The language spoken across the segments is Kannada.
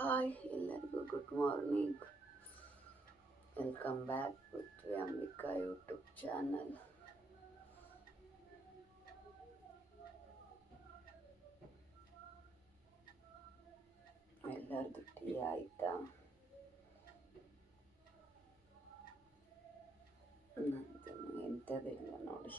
ಹಾಯ್ ಎಲ್ಲರಿಗೂ good morning. Welcome back with Ambika YouTube channel. ಎಲ್ಲರದು ಟೀ ಆಯಿತಾ? ನಂದು ಎಂಥದಿಲ್ಲ ನೋಡಿ.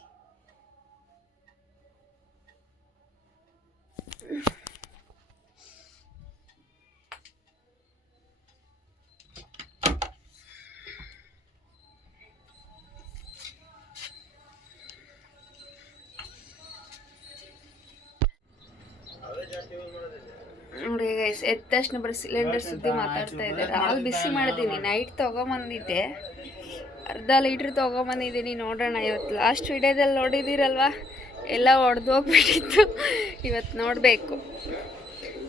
ನೋಡಿ ಗೈಸ್, ಎದ್ದ ತಕ್ಷಣ ಬರೀ ಸಿಲಿಂಡರ್ ಸುದ್ದಿ ಮಾತಾಡ್ತಾ ಇದ್ದಾರೆ. ಹಾಲು ಬಿಸಿ ಮಾಡಿದ್ದೀನಿ, ನೈಟ್ ತೊಗೊಂಬಂದಿದ್ದೆ, ಅರ್ಧ ಲೀಟ್ರ್ ತೊಗೊಂಬಂದಿದ್ದೀನಿ. ನೋಡೋಣ, ಇವತ್ತು ಲಾಸ್ಟ್ ವಿಡಿಯೋದಲ್ಲಿ ನೋಡಿದ್ದೀರಲ್ವ, ಎಲ್ಲ ಒಡೆದು ಹೋಗ್ಬಿಟ್ಟಿತ್ತು. ಇವತ್ತು ನೋಡಬೇಕು.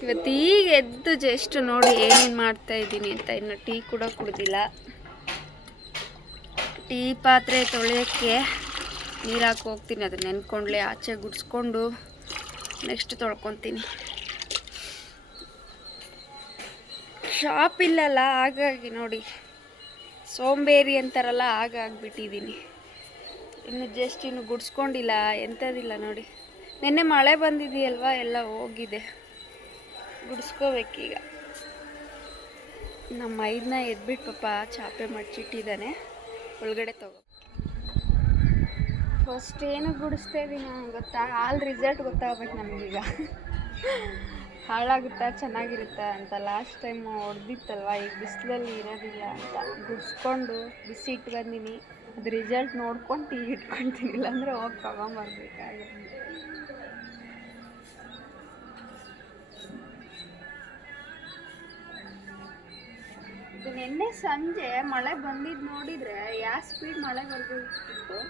ಇವತ್ತು ಈಗ ಎದ್ದು ಜಸ್ಟ್ ನೋಡಿ ಏನೇನು ಮಾಡ್ತಾಯಿದ್ದೀನಿ ಅಂತ. ಇನ್ನು ಟೀ ಕೂಡ ಕುಡ್ದಿಲ್ಲ. ಟೀ ಪಾತ್ರೆ ತೊಳೆಯೋಕ್ಕೆ ನೀರು ಹಾಕಿ ಹೋಗ್ತೀನಿ. ಅದನ್ನ ನೆನ್ಕೊಂಡ್ಲೆ ಆಚೆ ಗುಡಿಸ್ಕೊಂಡು ನೆಕ್ಸ್ಟ್ ತೊಳ್ಕೊತೀನಿ. ಶಾಪ್ ಇಲ್ಲಲ್ಲ, ಹಾಗಾಗಿ ನೋಡಿ ಸೋಂಬೇರಿ ಅಂತಾರಲ್ಲ, ಹಾಗಾಗ್ಬಿಟ್ಟಿದ್ದೀನಿ. ಇನ್ನು ಗುಡಿಸ್ಕೊಂಡಿಲ್ಲ, ಎಂಥದಿಲ್ಲ ನೋಡಿ. ನಿನ್ನೆ ಮಳೆ ಬಂದಿದೆಯಲ್ವ, ಎಲ್ಲ ಹೋಗಿದೆ. ಗುಡಿಸ್ಕೋಬೇಕೀಗ. ನಮ್ಮ ಐದನ್ನ ಎದ್ಬಿಟ್ಟು ಪಾಪ ಚಾಪೆ ಮಡ್ಚಿಟ್ಟಿದ್ದಾನೆ, ಒಳಗಡೆ ಫಸ್ಟ್ ಏನು ಗುಡಿಸ್ತಾ ಇದ್ದೀನಿ ಗೊತ್ತಾ? ಹಾಲು ರಿಸಲ್ಟ್ ಗೊತ್ತಾಗ್ಬೇಕು ನಮಗೀಗ. ಹಾಳಾಗುತ್ತಾ ಚೆನ್ನಾಗಿರುತ್ತಾ ಅಂತ. ಲಾಸ್ಟ್ ಟೈಮ್ ಹೊಡೆದಿತ್ತಲ್ವ, ಈಗ ಬಿಸಿಲಲ್ಲಿ ಇರೋದಿಲ್ಲ ಅಂತ ಗುಡಿಸ್ಕೊಂಡು ಬಿಸಿ ಇಟ್ಟು ಬಂದೀನಿ. ಅದು ರಿಸಲ್ಟ್ ನೋಡ್ಕೊಂಡು ಟೀ ಇಟ್ಕೊಳ್ತೀನಿ, ಇಲ್ಲಾಂದರೆ ಹೋಗಿ ತೊಗೊಂಬರ್ಬೇಕಾಗುತ್ತೆ. ಇದು ನಿನ್ನೆ ಸಂಜೆ ಮಳೆ ಬಂದಿದ್ದು ನೋಡಿದರೆ ಯಾವ ಸ್ಪೀಡ್ ಮಳೆ ಬರ್ಬೇಕಿತ್ತು.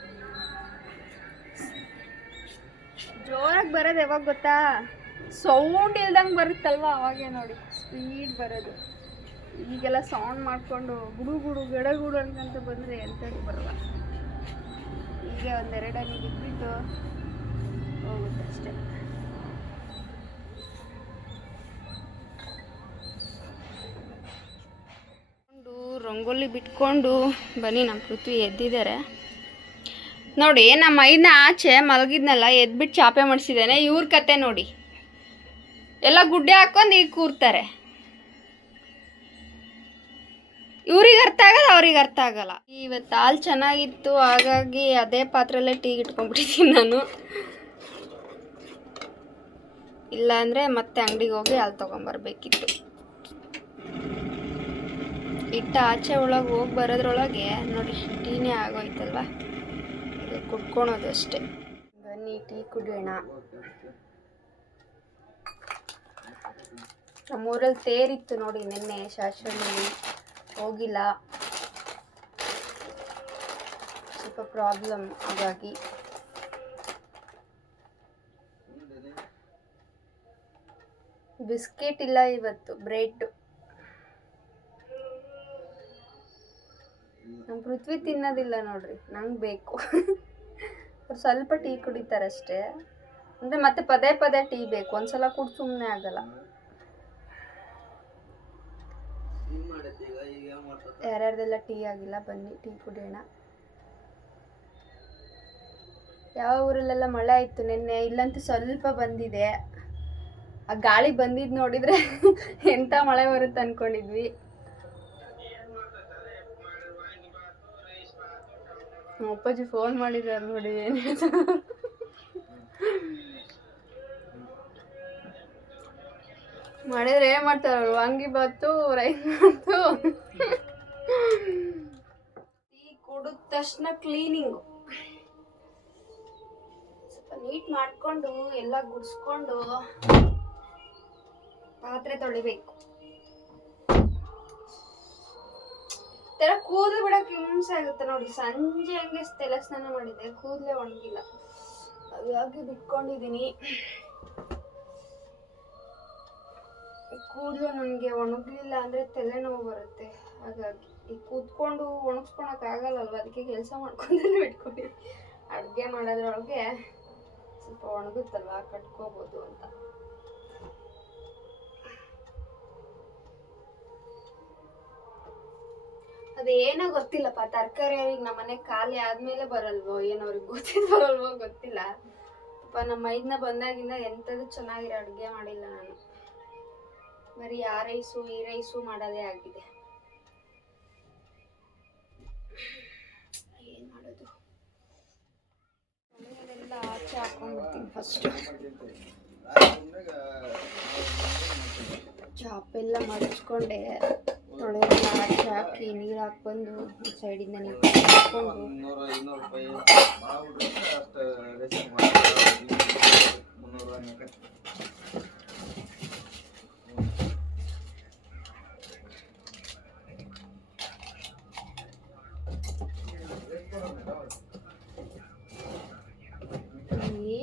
ಜೋರಾಗಿ ಬರೋದು ಯಾವಾಗ ಗೊತ್ತಾ? ಸೌಂಡ್ ಇಲ್ದಂಗೆ ಬರುತ್ತಲ್ವ, ಅವಾಗೇ ನೋಡಿ ಸ್ಪೀಡ್ ಬರೋದು. ಈಗೆಲ್ಲ ಸೌಂಡ್ ಮಾಡಿಕೊಂಡು ಗುಡು ಗುಡು ಗಡಗುಡು ಅನ್ಕಂತ ಬಂದರೆ ಎಂಥದ್ದು ಬರಲ್ಲ. ಈಗ ಒಂದೆರಡು ಹನಿ ಬಿಟ್ಬಿಟ್ಟು ಹೋಗುತ್ತೆ ಅಷ್ಟೇ. ರಂಗೋಲಿ ಬಿಟ್ಕೊಂಡು ಬನ್ನಿ. ನಮ್ಮ ಪೃಥ್ವಿ ಎದ್ದಿದ್ದಾರೆ ನೋಡಿ. ನಮ್ಮ ಐದನ್ನ ಆಚೆ ಮಲಗಿದ್ನಲ್ಲ, ಎದ್ಬಿಟ್ಟು ಚಾಪೆ ಮಾಡಿಸಿದ್ದೇನೆ. ಇವ್ರ ಕತೆ ನೋಡಿ, ಎಲ್ಲ ಗುಡ್ಡೆ ಹಾಕೊಂಡು ಈಗ ಕೂರ್ತಾರೆ. ಇವ್ರಿಗೆ ಅರ್ಥ ಆಗಲ್ಲ, ಅವ್ರಿಗೆ ಅರ್ಥ ಆಗಲ್ಲ. ಇವತ್ತು ಹಾಲು ಚೆನ್ನಾಗಿತ್ತು, ಹಾಗಾಗಿ ಅದೇ ಪಾತ್ರೆಯಲ್ಲೇ ಟೀ ಇಟ್ಕೊಂಡ್ಬಿಟ್ಟಿದ್ದೀನಿ ನಾನು. ಇಲ್ಲಾಂದರೆ ಮತ್ತೆ ಅಂಗಡಿಗೆ ಹೋಗಿ ಹಾಲು ತೊಗೊಂಬರ್ಬೇಕಿತ್ತು. ಇಟ್ಟ ಆಚೆ ಒಳಗೆ ಹೋಗಿ ಬರೋದ್ರೊಳಗೆ ನೋಡಿ ಟೀನೇ ಆಗೋಯ್ತಲ್ವ, ಕುಡ್ಕೊಳೋದು ಅಷ್ಟೇ. ಬನ್ನಿ ಟೀ ಕುಡಿಯೋಣ. ನಮ್ಮೂರಲ್ಲಿ ತೇರಿತ್ತು ನೋಡಿ ನಿನ್ನೆ, ಶಾಸ್ತ್ರದಲ್ಲಿ ಹೋಗಿಲ್ಲ, ಸ್ವಲ್ಪ ಪ್ರಾಬ್ಲಮ್, ಹಾಗಾಗಿ ಬಿಸ್ಕೆಟ್ ಇಲ್ಲ ಇವತ್ತು, ಬ್ರೆಡ್. ನಮ್ಮ ಪೃಥ್ವಿ ತಿನ್ನೋದಿಲ್ಲ ನೋಡ್ರಿ, ನಂಗೆ ಬೇಕು. ಅವ್ರು ಸ್ವಲ್ಪ ಟೀ ಕುಡಿತಾರಷ್ಟೇ, ಅಂದರೆ ಮತ್ತೆ ಪದೇ ಪದೇ ಟೀ ಬೇಕು. ಒಂದ್ಸಲ ಕುಡಿ ಸುಮ್ಮನೆ ಆಗಲ್ಲ. ಯಾರ್ಯಾರ್ದೆಲ್ಲ ಟೀ ಆಗಿಲ್ಲ, ಬನ್ನಿ ಟೀ ಕುಡಿಯೋಣ. ಯಾವ ಊರಲ್ಲೆಲ್ಲ ಮಳೆ ಆಯಿತು ನಿನ್ನೆ, ಇಲ್ಲಂತೂ ಸ್ವಲ್ಪ ಬಂದಿದೆ. ಆ ಗಾಳಿ ಬಂದಿದ್ದು ನೋಡಿದರೆ ಎಂಥ ಮಳೆ ಬರುತ್ತೆ ಅಂದ್ಕೊಂಡಿದ್ವಿ. ಅಪ್ಪಾಜಿ ಫೋನ್ ಮಾಡಿದ್ದಾರೆ ನೋಡಿ, ಏನು ಮಾಡಿದ್ರೆ ಏನು ಮಾಡ್ತಾರೆ, ವಾಂಗಿಬಾತು, ರೈಸ್ ಬಾತು. ಟೀ ಕುಡಿದ ತಕ್ಷಣ ಕ್ಲೀನಿಂಗು, ಸ್ವಲ್ಪ ನೀಟ್ ಮಾಡಿಕೊಂಡು ಎಲ್ಲ ಗುಡಿಸ್ಕೊಂಡು ಪಾತ್ರೆ ತೊಳಿಬೇಕು. ತರ ಕೂದಲು ಬಿಡಕ್ಕೆ ಹಿಂಸೆ ಆಗುತ್ತೆ ನೋಡಿ. ಸಂಜೆ ಹಂಗೆ ತಲೆ ಸ್ನಾನ ಮಾಡಿದ್ದೆ, ಕೂದಲೇ ಒಣಗಿಲ್ಲ, ಹಾಗಾಗಿ ಬಿಟ್ಕೊಂಡಿದ್ದೀನಿ. ಕೂದಲು ನನಗೆ ಒಣಗಲಿಲ್ಲ ಅಂದರೆ ತಲೆನೋವು ಬರುತ್ತೆ, ಹಾಗಾಗಿ ಈಗ ಕೂತ್ಕೊಂಡು ಒಣಗಿಸ್ಕೊಳಕ್ಕಾಗಲ್ಲಲ್ವ, ಅದಕ್ಕೆ ಕೆಲಸ ಮಾಡ್ಕೊಂಡೇ ಬಿಟ್ಕೊಂಡಿದ್ದೀನಿ. ಅಡುಗೆ ಮಾಡೋದ್ರೊಳಗೆ ಸ್ವಲ್ಪ ಒಣಗುತ್ತಲ್ವ, ಕಟ್ಕೋಬೋದು ಅಂತ. ಅದೇನೋ ಗೊತ್ತಿಲ್ಲಪ್ಪ, ತರಕಾರಿ ಅವ್ರಿಗೆ ನಮ್ಮ ಮನೆ ಖಾಲಿ ಆದ್ಮೇಲೆ ಬರಲ್ವೋ ಏನೋ, ಅವ್ರಿಗೆ ಗೊತ್ತಿದ್ ಬರಲ್ವೋ ಗೊತ್ತಿಲ್ಲ ಅಪ್ಪ. ನಮ್ಮ ಮೈದ್ನ ಬಂದಾಗಿಂದ ಎಂಥದ್ದು ಚೆನ್ನಾಗಿರೋ ಅಡುಗೆ ಮಾಡಿಲ್ಲ ನಾನು. ಬರೀ ಆ ರೈಸು ಈ ರೈಸು ಮಾಡೋದೇ ಆಗಿದೆ. ಏನು ಮಾಡೋದು, ಎಲ್ಲ ಆಚೆ ಹಾಕೊಂಡ್ಬಿಡ್ತೀನಿ ಫಸ್ಟ್. ಚಾಪೆಲ್ಲ ಮಡಚ್ಕೊಂಡೆ, ತೊಳೆಲ್ಲ ಆಚೆ ಹಾಕಿ ನೀರು ಹಾಕ್ಬಂದು ಸೈಡಿಂದ ನೀರು ಹಾಕ್ಕೊಂಡು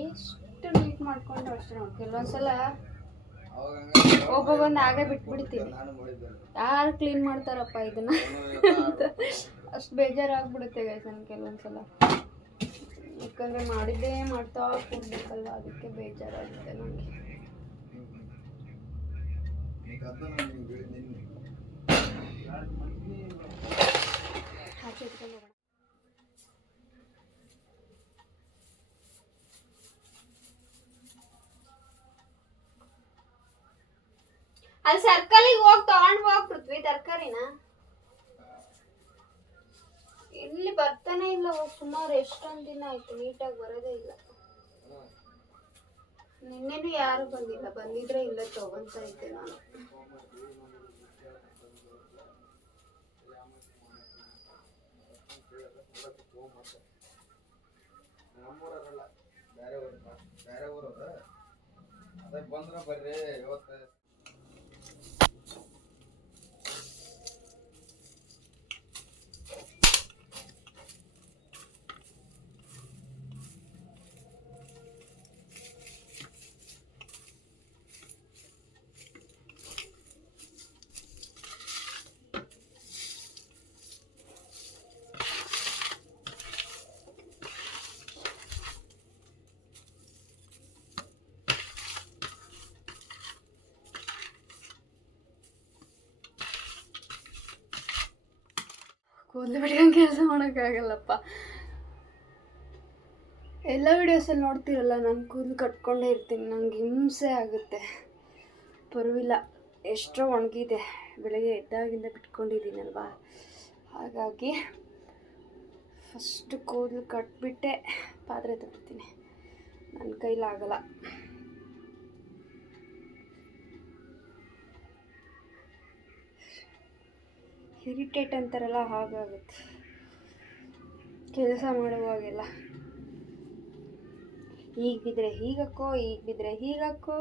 ಎಷ್ಟು ನೀಟ್ ಮಾಡ್ಕೊಂಡು ಅಷ್ಟೇ ನೋಡಿ. ಕೆಲವೊಂದ್ಸಲ ಒಬ್ಬೊಬ್ಬಂದು ಆಗೇ ಬಿಟ್ಬಿಡ್ತೀನಿ, ಯಾರು ಕ್ಲೀನ್ ಮಾಡ್ತಾರಪ್ಪ ಇದನ್ನ ಅಷ್ಟು ಬೇಜಾರಾಗ್ಬಿಡುತ್ತೆ ಗೈಸ್ ನನಗೆ ಕೆಲವೊಂದ್ಸಲ. ಯಾಕಂದರೆ ಮಾಡಿದ್ದೇ ಮಾಡ್ತಾ ಕೂಡ್ಬೇಕಲ್ವ, ಅದಕ್ಕೆ ಬೇಜಾರಾಗುತ್ತೆ ನನಗೆ. ಆಚೆ ಇಟ್ಕೊಂಡು ಹೋಗೋಣ. ಅಲ್ಲಿ ಸರ್ಕಲಿಗೆ ಹೋಗಿ ತಗೊಂಡ್ ಹೋಗ್ ಪೃಥ್ವಿ ತರಕಾರಿನ. ಇಲ್ಲಿ ಬರ್ತಾನೆ ಇಲ್ಲ, ಸುಮಾರು ಎಷ್ಟೊಂದು ದಿನ ಆಯ್ತು, ನೀಟಾಗಿ ಬರೋದೇ ಇಲ್ಲ. ನಿನ್ನೆನೂ ಯಾರು ಬಂದಿಲ್ಲ, ಬಂದಿದ್ರೆ ಇಲ್ಲ ತಗೊಂತ ಇದ್ದೆ ನಾನು. ಬಂದ್ರ ಬರ್ರಿ ಇವತ್ತು. ಕೂದಲು ಬಿಟ್ಕೊಂಡು ಕೆಲಸ ಮಾಡೋಕ್ಕಾಗಲ್ಲಪ್ಪ. ಎಲ್ಲ ವಿಡಿಯೋಸಲ್ಲಿ ನೋಡ್ತಿರಲ್ಲ, ನಾನು ಕೂದಲು ಕಟ್ಕೊಂಡೇ ಇರ್ತೀನಿ, ನನಗೆ ಹಿಂಸೆ ಆಗುತ್ತೆ. ಪರವಾಗಿಲ್ಲ, ಎಷ್ಟೋ ಒಣಗಿದೆ, ಬೆಳಗ್ಗೆ ಎದ್ದಾಗಿಂದ ಬಿಟ್ಕೊಂಡಿದ್ದೀನಲ್ವಾ, ಹಾಗಾಗಿ ಫಸ್ಟ್ ಕೂದಲು ಕಟ್ಬಿಟ್ಟೆ ಪಾತ್ರೆ ತೊಳಿತೀನಿ. ನನ್ನ ಕೈಲಾಗಲ್ಲ. ಇರಿಟೇಟ್ ಅಂತಾರಲ್ಲ ಹಾಗಾಗುತ್ತೆ ಕೆಲಸ ಮಾಡುವಾಗೆಲ್ಲ. ಈಗ ಬಿದ್ದರೆ ಹೀಗಕ್ಕೋ, ಈಗ ಬಿದ್ದರೆ ಹೀಗಕ್ಕೋ.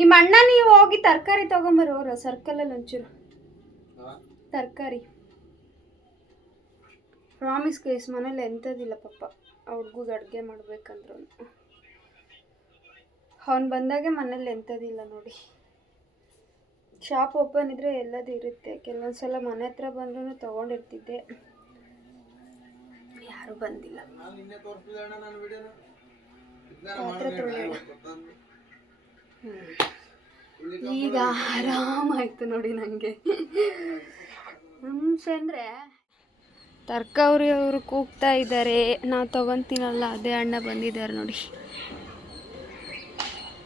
ನಿಮ್ಮ ಅಣ್ಣ ನೀವು ಹೋಗಿ ತರಕಾರಿ ತೊಗೊಂಬರೋರ ಸರ್ಕಲಲ್ಲಿ ಒಂಚೂರು ತರಕಾರಿ. ಪ್ರಾಮಿಸ್ ಕೇಸ್ ಮನೇಲಿ ಎಂಥದಿಲ್ಲ ಪಾಪ, ಆ ಹುಡ್ಗಿಗೆ ಅಡುಗೆ ಮಾಡ್ಬೇಕಂದ್ರು ಅವ್ನು ಬಂದಾಗೆ ಮನೇಲಿ ಎಂಥದಿಲ್ಲ ನೋಡಿ. ಶಾಪ್ ಓಪನ್ ಇದ್ದರೆ ಎಲ್ಲದೂ ಇರುತ್ತೆ. ಕೆಲವೊಂದ್ಸಲ ಮನೆ ಹತ್ರ ಬಂದ್ರೂ ತೊಗೊಂಡಿರ್ತಿದ್ದೆ, ಯಾರೂ ಬಂದಿಲ್ಲ. ಪಾತ್ರೆ ತೊಳೆಯೋಣ. ಈಗ ಆರಾಮಾಯ್ತು ನೋಡಿ ನನಗೆ. ಹಿಂಸೆ ಅಂದರೆ ತರಕಾರಿ ಅವರು ಕೂಗ್ತಾ ಇದ್ದಾರೆ, ನಾವು ತೊಗೊತೀನಲ್ಲ ಅದೇ ಅಣ್ಣ ಬಂದಿದ್ದಾರೆ ನೋಡಿ.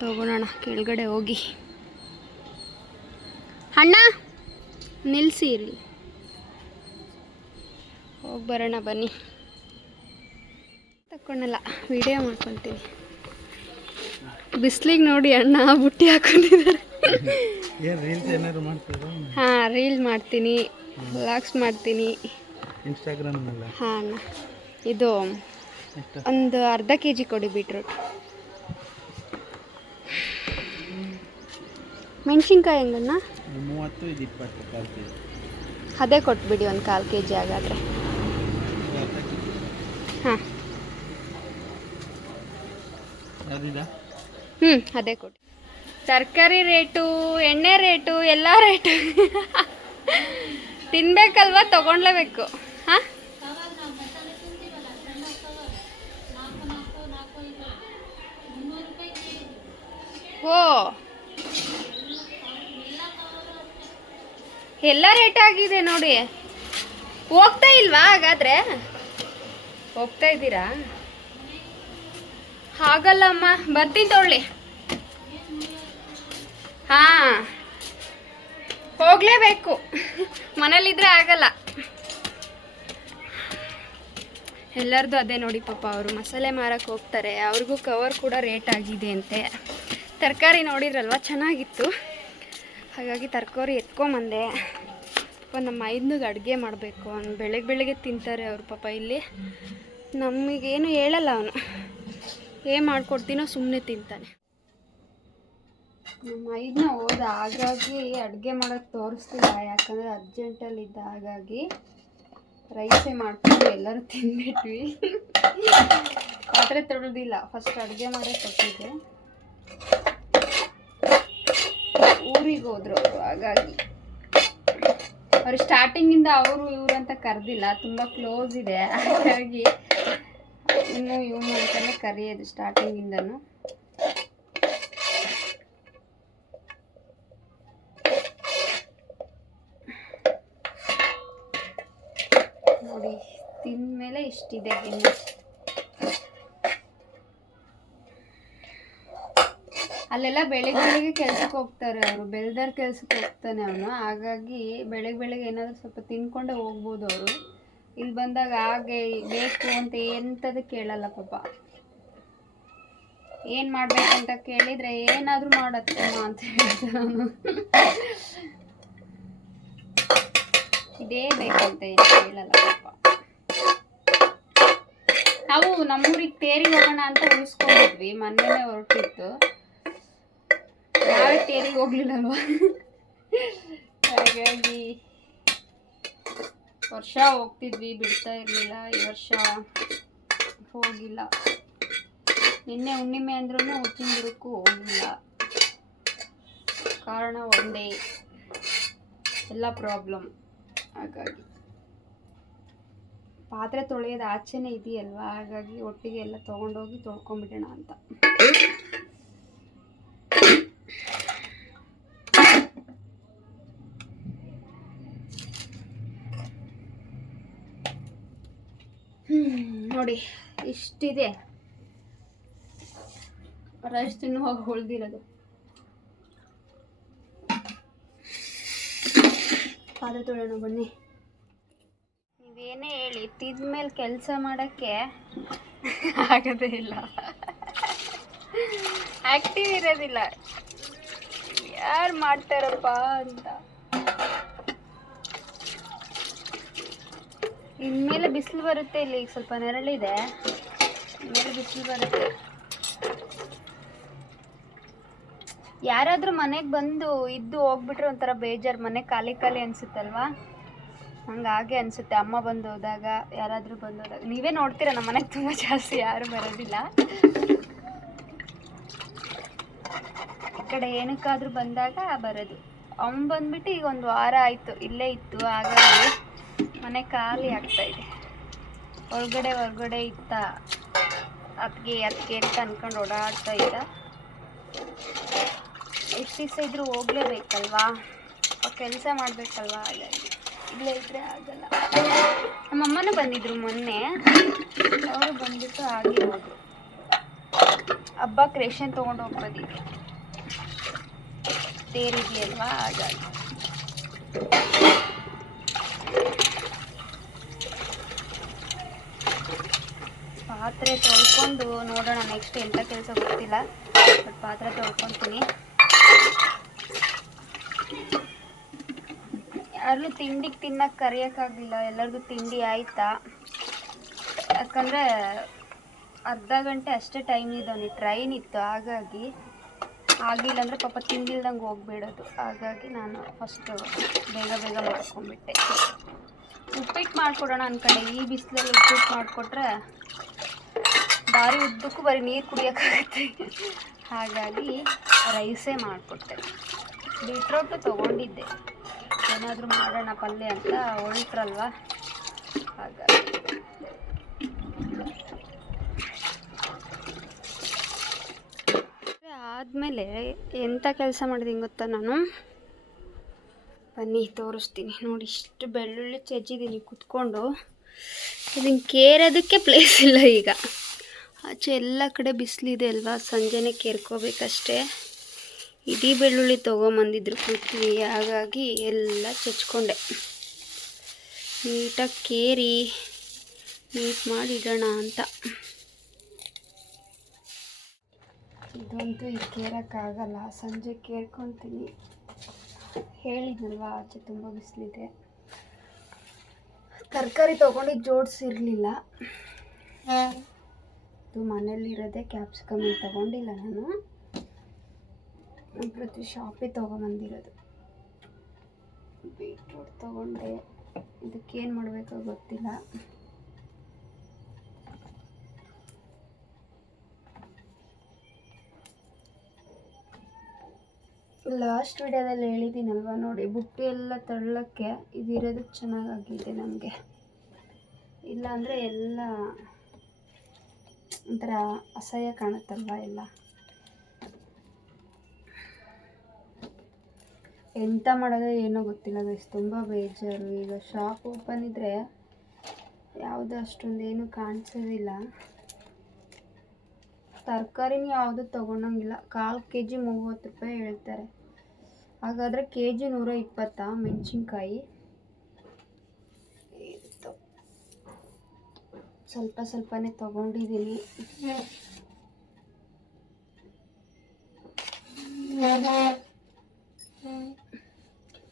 ತೊಗೊಳೋಣ ಕೆಳಗಡೆ ಹೋಗಿ. ಅಣ್ಣ ನಿಲ್ಲಿಸಿ ಇರಲಿ, ಹೋಗಿ ಬರೋಣ ಬನ್ನಿ. ತಕ್ಕೊಳಲ್ಲ, ವಿಡಿಯೋ ಮಾಡ್ಕೊತೀನಿ. ಬಿಸ್ಲಿಗೆ ನೋಡಿ ಅಣ್ಣ ಬುಟ್ಟಿ ಹಾಕೊಂಡಿದ್ದಾರೆ. ಹಾಂ, ರೀಲ್ ಮಾಡ್ತೀನಿ, ವ್ಲಾಗ್ಸ್ ಮಾಡ್ತೀನಿ ಇನ್ಸ್ಟಾಗ್ರಾಮ್ನಲ್ಲ. ಹಾಂ ಅಣ್ಣ, ಇದು ಒಂದು ಅರ್ಧ kg ಕೊಡಿ ಬೀಟ್ರೂಟ್. ಮೆಣಸಿನ್ಕಾಯಿ ಹೆಂಗಣ್ಣ? 30 ಇದು 20 ಕಾಲು kg. ಅದೇ ಕೊಟ್ಬಿಡಿ ಒಂದು 1/4 kg ಆಗಾದರೆ. ಹಾಂ, ಅದೇ ಕೊಡಿ. ತರಕಾರಿ ರೇಟು, ಎಣ್ಣೆ ರೇಟು, ಎಲ್ಲ ರೇಟು ತಿನ್ಬೇಕಲ್ವ, ತಗೊಳ್ಲೇಬೇಕು. ಹಾಂ, ಓ ಎಲ್ಲ ರೇಟ್ ಆಗಿದೆ ನೋಡಿ. ಹೋಗ್ತಾ ಇಲ್ವಾ ಹಾಗಾದ್ರೆ? ಹೋಗ್ತಾ ಇದ್ದೀರಾ? ಹಾಗಲ್ಲಮ್ಮ, ಬರ್ತೀನಿ ತಗೊಳ್ಳಿ. ಹಾಂ, ಹೋಗಲೇಬೇಕು, ಮನೇಲಿದ್ರೆ ಆಗಲ್ಲ. ಎಲ್ಲರದು ಅದೇ ನೋಡಿ ಪಾಪ. ಅವರು ಮಸಾಲೆ ಮಾರಕ್ಕೆ ಹೋಗ್ತಾರೆ, ಅವ್ರಿಗೂ ಕವರ್ ಕೂಡ ರೇಟ್ ಆಗಿದೆ ಅಂತೆ. ತರಕಾರಿ ನೋಡಿದ್ರಲ್ವ, ಚೆನ್ನಾಗಿತ್ತು, ಹಾಗಾಗಿ ತರಕಾರಿ ಎತ್ಕೊಂಬಂದೆ. ಪಾಪ ನಮ್ಮ ಐದನಿಗೆ ಅಡುಗೆ ಮಾಡಬೇಕು. ಅವ್ನು ಬೆಳಗ್ಗೆ ತಿಂತಾರೆ ಅವರು ಪಾಪ. ಇಲ್ಲಿ ನಮಗೇನು ಹೇಳಲ್ಲ ಅವನು, ಏನು ಮಾಡ್ಕೊಡ್ತೀನೋ ಸುಮ್ಮನೆ ತಿಂತಾನೆ. ನಮ್ಮ ಐದನ ಹೋದ, ಹಾಗಾಗಿ ಅಡುಗೆ ಮಾಡೋಕ್ಕೆ ತೋರಿಸ್ತಿಲ್ಲ, ಯಾಕಂದರೆ ಅರ್ಜೆಂಟಲ್ಲಿದ್ದ. ಹಾಗಾಗಿ ರೈಸೇ ಮಾಡ್ಕೊಂಡು ಎಲ್ಲರೂ ತಿಂದ್ಬಿಟ್ವಿ. ಪಾತ್ರೆ ತೊಳೆದಿಲ್ಲ, ಫಸ್ಟ್ ಅಡುಗೆ ಮಾಡೇ ಕೊಟ್ಟಿದ್ದೆ. ಊರಿಗೆ ಹೋದ್ರು ಅವರು, ಹಾಗಾಗಿ ಅವ್ರು ಸ್ಟಾರ್ಟಿಂಗಿಂದ ಅವರು ಇವರು ಅಂತ ಕರೆದಿಲ್ಲ, ತುಂಬ ಕ್ಲೋಸ್ ಇದೆ. ಹಾಗಾಗಿ ಇನ್ನೂ ಇವನು ಅಂತಲೇ ಕರೆಯೋದು ಸ್ಟಾರ್ಟಿಂಗಿಂದನೂ. ನೋಡಿ, ತಿಂದಮೇಲೆ ಇಷ್ಟಿದೆ ಇನ್ನು. ಅಲ್ಲೆಲ್ಲ ಬೆಳಗ್ಗೆ ಕೆಲ್ಸಕ್ಕೆ ಹೋಗ್ತಾರೆ ಅವರು, ಬೆಲ್ದಾರ್ ಕೆಲ್ಸಕ್ಕೆ ಹೋಗ್ತಾನೆ ಅವನು. ಹಾಗಾಗಿ ಬೆಳಗ್ಗೆ ಏನಾದರೂ ಸ್ವಲ್ಪ ತಿನ್ಕೊಂಡೆ ಹೋಗ್ಬೋದು ಅವರು. ಇಲ್ಲಿ ಬಂದಾಗ ಹಾಗೆ ಬೇಕು ಅಂತ ಎಂಥದ್ದು ಕೇಳಲ್ಲ ಪಾಪ. ಏನು ಮಾಡ್ಬೇಕಂತ ಕೇಳಿದರೆ ಏನಾದರೂ ಮಾಡತ್ತಮ್ಮ ಅಂತ ಹೇಳ್ತಾನೆ ಅವನು. ಇದೇ ಬೇಕಂತ ಏನು ಕೇಳಲ್ಲ ಪಾಪ. ನಾವು ನಮ್ಮೂರಿಗೆ ತೇರಿಗೆ ಹೋಗೋಣ ಅಂತ ಉಳಿಸ್ಕೊಂಡಿದ್ವಿ, ಮೊನ್ನೆನೇ ಹೊರಟಿತ್ತು. ನಾವೇ ತೇರಿಗೆ ಹೋಗ್ಲಿಲ್ಲಲ್ವ, ಹಾಗಾಗಿ ವರ್ಷ ಹೋಗ್ತಿದ್ವಿ, ಬಿಡ್ತಾ ಇರಲಿಲ್ಲ. ಈ ವರ್ಷ ಹೋಗಿಲ್ಲ. ನಿನ್ನೆ ಹುಣ್ಣಿಮೆ ಅಂದ್ರೂ ಉಚ್ಚಿನದುರ್ಗಕ್ಕೂ ಹೋಗಿಲ್ಲ. ಕಾರಣ ಒಂದೇ, ಎಲ್ಲ ಪ್ರಾಬ್ಲಮ್. ಹಾಗಾಗಿ ಪಾತ್ರೆ ತೊಳೆಯೋದು ಆಚೆನೇ ಇದೆಯಲ್ವ, ಹಾಗಾಗಿ ಒಟ್ಟಿಗೆ ಎಲ್ಲ ತೊಗೊಂಡೋಗಿ ತೊಳ್ಕೊಂಬಿಡೋಣ ಅಂತ. ನೋಡಿ ಇಷ್ಟಿದೆ ರೈಸ್ ತಿನ್ನುವಾಗ ಉಳ್ದಿರೋದು. ಪಾತ್ರೆ ತೊಳೆಯೋಣ ಬನ್ನಿ. ನೀವೇನೇ ಹೇಳಿ, ತಿಂದ್ಮೇಲೆ ಕೆಲಸ ಮಾಡೋಕ್ಕೆ ಆಗೋದೇ ಇಲ್ಲ, ಆ್ಯಕ್ಟಿವ್ ಇರೋದಿಲ್ಲ. ಯಾರು ಮಾಡ್ತಾರಪ್ಪ ಅಂತ. ಇನ್ಮೇಲೆ ಬಿಸಿಲು ಬರುತ್ತೆ, ಇಲ್ಲಿ ಈಗ ಸ್ವಲ್ಪ ನೆರಳಿದೆ, ಇನ್ಮೇಲೆ ಬಿಸಿಲು ಬರುತ್ತೆ. ಯಾರಾದರೂ ಮನೆಗೆ ಬಂದು ಇದ್ದು ಹೋಗ್ಬಿಟ್ರೆ ಒಂಥರ ಬೇಜಾರು, ಮನೆ ಖಾಲಿ ಖಾಲಿ ಅನಿಸುತ್ತಲ್ವಾ, ಹಂಗೆ ಅನಿಸುತ್ತೆ. ಅಮ್ಮ ಬಂದು ಹೋದಾಗ, ಯಾರಾದರೂ ಬಂದು ಹೋದಾಗ. ನೀವೇ ನೋಡ್ತೀರ ನಮ್ಮ ಮನೆಗೆ ತುಂಬ ಜಾಸ್ತಿ ಯಾರು ಬರೋದಿಲ್ಲ. ಈ ಕಡೆ ಏನಕ್ಕಾದರೂ ಬಂದಾಗ ಬರೋದು. ಅವ್ನು ಬಂದ್ಬಿಟ್ಟು ಈಗ 1 ವಾರ ಆಯಿತು, ಇಲ್ಲೇ ಇತ್ತು. ಹಾಗಾಗಿ ಮನೆ ಖಾಲಿ ಆಗ್ತಾಯಿದೆ. ಹೊರಗಡೆ ಇತ್ತ, ಅದಕ್ಕೆ ಅಂತ ಅಂದ್ಕೊಂಡು ಓಡಾಡ್ತಾ ಇದ್ದ. ಎಷ್ಟು ದಿವಸ ಇದ್ರೂ ಹೋಗಲೇಬೇಕಲ್ವಾ, ಕೆಲಸ ಮಾಡಬೇಕಲ್ವಾ, ಹಾಗಾಗಿ ಇಲ್ಲೇ ಇದ್ದರೆ ಆಗಲ್ಲ. ನಮ್ಮಮ್ಮನೂ ಬಂದಿದ್ರು ಮೊನ್ನೆ, ಅವರು ಬಂದ್ಬಿಟ್ಟು ಹಾಗೆ ಹೋದರು. ಹಬ್ಬಕ್ಕೆ ರೇಷನ್ ತೊಗೊಂಡು ಹೋಗ್ಬೋದಿದೆ, ತೇರಿದೆಯಲ್ವಾ, ಹಾಗಾಗಿ. ಪಾತ್ರೆ ತೊಳ್ಕೊಂಡು ನೋಡೋಣ ನೆಕ್ಸ್ಟ್ ಎಂಥ ಕೆಲಸ ಗೊತ್ತಿಲ್ಲ, ಬಟ್ ಪಾತ್ರೆ ತೊಳ್ಕೊತೀನಿ. ಯಾರನ್ನೂ ತಿಂಡಿಗೆ ತಿನ್ನಕ್ಕೆ ಕರೆಯೋಕ್ಕಾಗಲಿಲ್ಲ, ಎಲ್ಲರಿಗೂ ತಿಂಡಿ ಆಯಿತಾ. ಯಾಕಂದರೆ ಅರ್ಧ ಗಂಟೆ ಅಷ್ಟೇ ಟೈಮ್ ಇದ್ದವನಿಗೆ ಟ್ರೈನ್ ಇತ್ತು, ಹಾಗಾಗಿ ಆಗಿಲ್ಲ ಅಂದರೆ ಪಾಪ ತಿಂದಿಲ್ದಂಗೆ ಹೋಗ್ಬಿಡೋದು. ಹಾಗಾಗಿ ನಾನು ಫಸ್ಟು ಬೇಗ ಮಾಡ್ಕೊಂಬಿಟ್ಟೆ. ಉಪ್ಪಿಟ್ಟು ಮಾಡಿಕೊಡೋಣ ಅಂದ್ಕೊಂಡೆ. ಈ ಬಿಸಿಲಲ್ಲಿ ಉಪ್ಪಿಟ್ಟು ಮಾಡಿಕೊಟ್ರೆ ದಾರಿ ಉದ್ದಕ್ಕೂ ಬರೀ ನೀರು ಕುಡಿಯೋಕ್ಕಾಗುತ್ತೆ, ಹಾಗಾಗಿ ರೈಸೇ ಮಾಡಿಕೊಟ್ಟೆ. ಬೀಟ್ರೋಟು ತೊಗೊಂಡಿದ್ದೆ, ಏನಾದರೂ ಮಾಡೋಣ ಪಲ್ಯ ಅಂತ, ಹೊರಟ್ರಲ್ವ, ಹಾಗಾಗಿ. ಆದಮೇಲೆ ಎಂಥ ಕೆಲಸ ಮಾಡಿದ್ದೀನಿ ಗೊತ್ತಾ ನಾನು? ಬನ್ನಿ ತೋರಿಸ್ತೀನಿ ನೋಡಿ. ಇಷ್ಟು ಬೆಳ್ಳುಳ್ಳಿ ಚೆಜ್ಜಿದ್ದೀನಿ ಕುತ್ಕೊಂಡು. ಇದನ್ನು ಕೇರೋದಕ್ಕೆ ಪ್ಲೇಸ್ ಇಲ್ಲ ಈಗ. ಆಚೆ ಎಲ್ಲ ಕಡೆ ಬಿಸಿಲಿದೆ ಅಲ್ವಾ, ಸಂಜೆನೇ ಕೇರ್ಕೋಬೇಕಷ್ಟೇ. ಇಡೀ ಬೆಳ್ಳುಳ್ಳಿ ತೊಗೊಂಬಂದಿದ್ರು ಪೃಥ್ವಿ, ಹಾಗಾಗಿ ಎಲ್ಲ ಚೆಚ್ಕೊಂಡೆ. ನೀಟಾಗಿ ಕೇರಿ ನೀಟ್ ಮಾಡಿ ಇಡೋಣ ಅಂತ. ಇದಂತೂ ಈಗ ಕೇರೋಕ್ಕಾಗಲ್ಲ, ಸಂಜೆ ಕೇರ್ಕೊತೀನಿ. ಹೇಳಿದ್ನಲ್ವ ಆಚೆ ತುಂಬ ಬಿಸಿಲಿದೆ. ತರಕಾರಿ ತೊಗೊಂಡಿದ್ದು ಜೋಡಿಸಿರಲಿಲ್ಲ. ಇದು ಮನೇಲಿರೋದೇ ಕ್ಯಾಪ್ಸಿಕಮ್ ತೊಗೊಂಡಿಲ್ಲ ನಾನು. ಪ್ರತಿ ಶಾಪಿಗೆ ತೊಗೊಂಬಂದಿರೋದು. ಬೀಟ್ರೂಟ್ ತೊಗೊಂಡೆ. ಇದಕ್ಕೇನು ಮಾಡಬೇಕೋ ಗೊತ್ತಿಲ್ಲ. ಲಾಸ್ಟ್ ವಿಡಿಯೋದಲ್ಲಿ ಹೇಳಿದ್ದೀನಲ್ವ ನೋಡಿ, ಬುಟ್ಟಿ ಎಲ್ಲ ತಳ್ಳಕ್ಕೆ ಇದಿರೋದಕ್ಕೆ ಚೆನ್ನಾಗಾಗಿದೆ ನಮಗೆ. ಇಲ್ಲಾಂದರೆ ಎಲ್ಲ ಒಂಥರ ಅಸಹ್ಯ ಕಾಣುತ್ತಲ್ವ ಎಲ್ಲ. ಎಂತ ಮಾಡೋದು ಏನೋ ಗೊತ್ತಿಲ್ಲ ಗೈಸ್, ತುಂಬ ಬೇಜಾರು. ಈಗ ಶಾಪ್ ಓಪನ್ ಇದ್ದರೆ ಯಾವುದು ಅಷ್ಟೊಂದೇನು ಕಾಣಿಸೋದಿಲ್ಲ. ತರಕಾರಿನೂ ಯಾವುದು ತೊಗೊಳಂಗಿಲ್ಲ. 1/4 kg 30 ರೂಪಾಯಿ ಹೇಳ್ತಾರೆ. ಹಾಗಾದರೆ kg 120. ಮೆಣಸಿನ್ಕಾಯಿ ಸ್ವಲ್ಪ ಸ್ವಲ್ಪನೇ ತೊಗೊಂಡಿದ್ದೀನಿ.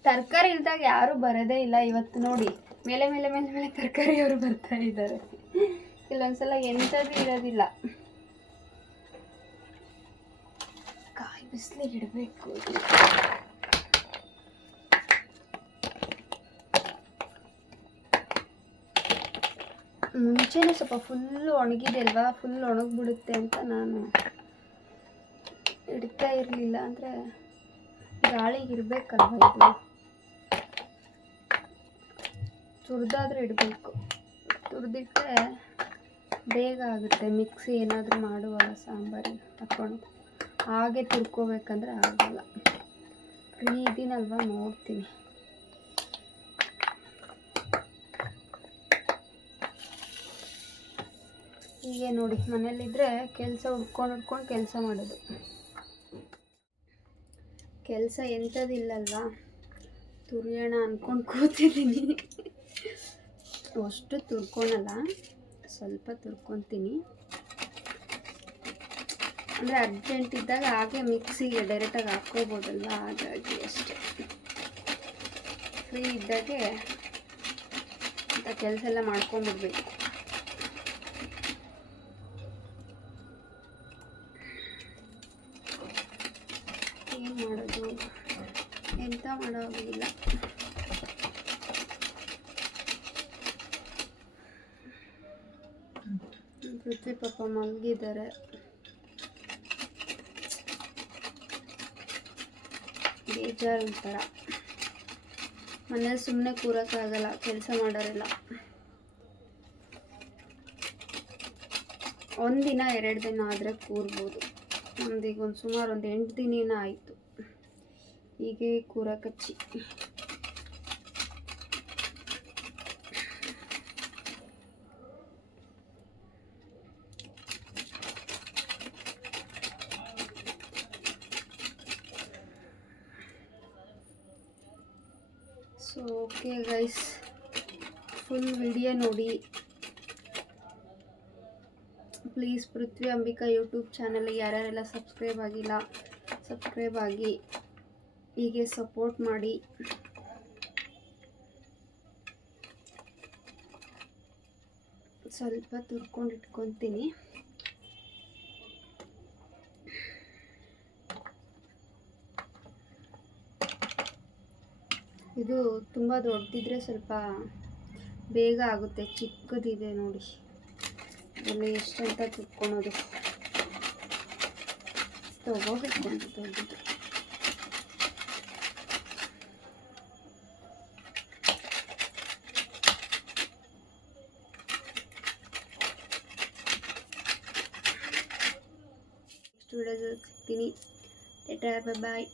ತರಕಾರಿ ಇಲ್ದಾಗ ಯಾರೂ ಬರೋದೇ ಇಲ್ಲ. ಇವತ್ತು ನೋಡಿ ಮೇಲೆ ಮೇಲೆ ಮೇಲೆ ಮೇಲೆ ತರಕಾರಿಯವರು ಬರ್ತಾ ಇದ್ದಾರೆ. ಇಲ್ಲೊಂದ್ಸಲ ಎಂಥದ್ದು ಇರೋದಿಲ್ಲ. ಕಾಯಿ ಬಿಸಿಲಿಗೆ ಇಡಬೇಕು. ಮುಂಚೆನೇ ಸ್ವಲ್ಪ ಫುಲ್ಲು ಒಣಗಿದೆ ಅಲ್ವಾ, ಫುಲ್ ಒಣಗಿಬಿಡುತ್ತೆ ಅಂತ ನಾನು ಇಡ್ತಾ ಇರಲಿಲ್ಲ. ಅಂದರೆ ಗಾಳಿಗೆ ಇರಬೇಕಲ್ವ, ಇದು ತುರಿದಾದ್ರೂ ಇಡಬೇಕು. ತುರಿದಿಟ್ಟರೆ ಬೇಗ ಆಗುತ್ತೆ. ಮಿಕ್ಸಿ ಏನಾದರೂ ಮಾಡುವಾಗ ಸಾಂಬಾರಿಗೆ ಹಾಕ್ಕೊಂಡು ಹಾಗೆ ತುರ್ಕೋಬೇಕಂದ್ರೆ ಆಗಲ್ಲ. ಫ್ರೀ ಇದೀನಲ್ವ, ನೋಡ್ತೀನಿ. ಹೀಗೆ ನೋಡಿ, ಮನೇಲಿದ್ದರೆ ಕೆಲಸ ಹುಡ್ಕೊಂಡು ಕೆಲಸ ಮಾಡೋದು. ಕೆಲಸ ಎಂಥದಿಲ್ಲಲ್ವಾ, ತುರಿಯೋಣ ಅಂದ್ಕೊಂಡು ಕೂತಿದ್ದೀನಿ. ಅಷ್ಟು ತುರ್ಕೊಳಲ್ಲ, ಸ್ವಲ್ಪ ತುರ್ಕೊತೀನಿ. ಅಂದರೆ ಅರ್ಜೆಂಟ್ ಇದ್ದಾಗ ಹಾಗೆ ಮಿಕ್ಸಿಗೆ ಡೈರೆಕ್ಟಾಗಿ ಹಾಕ್ಕೋಬೋದಲ್ವ, ಹಾಗಾಗಿ ಅಷ್ಟೇ. ಫ್ರೀ ಇದ್ದಾಗೆ ಅಂತ ಕೆಲಸ ಎಲ್ಲ ಮಾಡ್ಕೊಂಬಿಡ್ಬೇಕು. ಏನು ಮಾಡೋದು, ಎಂತ ಮಾಡೋದಿಲ್ಲ. ಪೃಥ್ವಿ ಪಾಪ ಮಲಗಿದ್ದಾರೆ. ಬೇಜಾರು ಒಂಥರ. ಮನೇಲಿ ಸುಮ್ಮನೆ ಕೂರೋಕ್ಕಾಗಲ್ಲ, ಕೆಲಸ ಮಾಡೋರಿಲ್ಲ. ಒಂದಿನ 2 ದಿನ ಆದರೆ ಕೂರ್ಬೋದು. ನಮ್ದೀಗ ಸುಮಾರು 8 ದಿನ ಆಯಿತು ಹೀಗೆ ಕೂರಕಚ್ಚಿ. So okay guys, full video ನೋಡಿ ಪ್ಲೀಸ್. ಪೃಥ್ವಿ ಅಂಬಿಕಾ ಯೂಟ್ಯೂಬ್ ಚಾನಲ್ಗೆ ಯಾರ್ಯಾರೆಲ್ಲ ಸಬ್ಸ್ಕ್ರೈಬ್ ಆಗಿಲ್ಲ, ಸಬ್ಸ್ಕ್ರೈಬ್ ಆಗಿ ಹೀಗೆ ಸಪೋರ್ಟ್ ಮಾಡಿ. ಸ್ವಲ್ಪ ತುರ್ಕೊಂಡು ಇಟ್ಕೊತೀನಿ. ಇದು ತುಂಬ ದೊಡ್ಡದಿದ್ರೆ ಸ್ವಲ್ಪ ಬೇಗ ಆಗುತ್ತೆ. ಚಿಕ್ಕದಿದೆ ನೋಡಿ, ಅಲ್ಲಿ ಎಷ್ಟಂತ ತುರ್ಕೊಳೋದು. ತಗೋಬೇಕು ಅಂತ ದೊಡ್ಡದು. ನೆಕ್ಸ್ಟ್ ವಿಡಿಯೋದಲ್ಲಿ ಸಿಗ್ತೀನಿ. ಟಾಟಾ, ಬಾಯ್ ಬಾಯ್.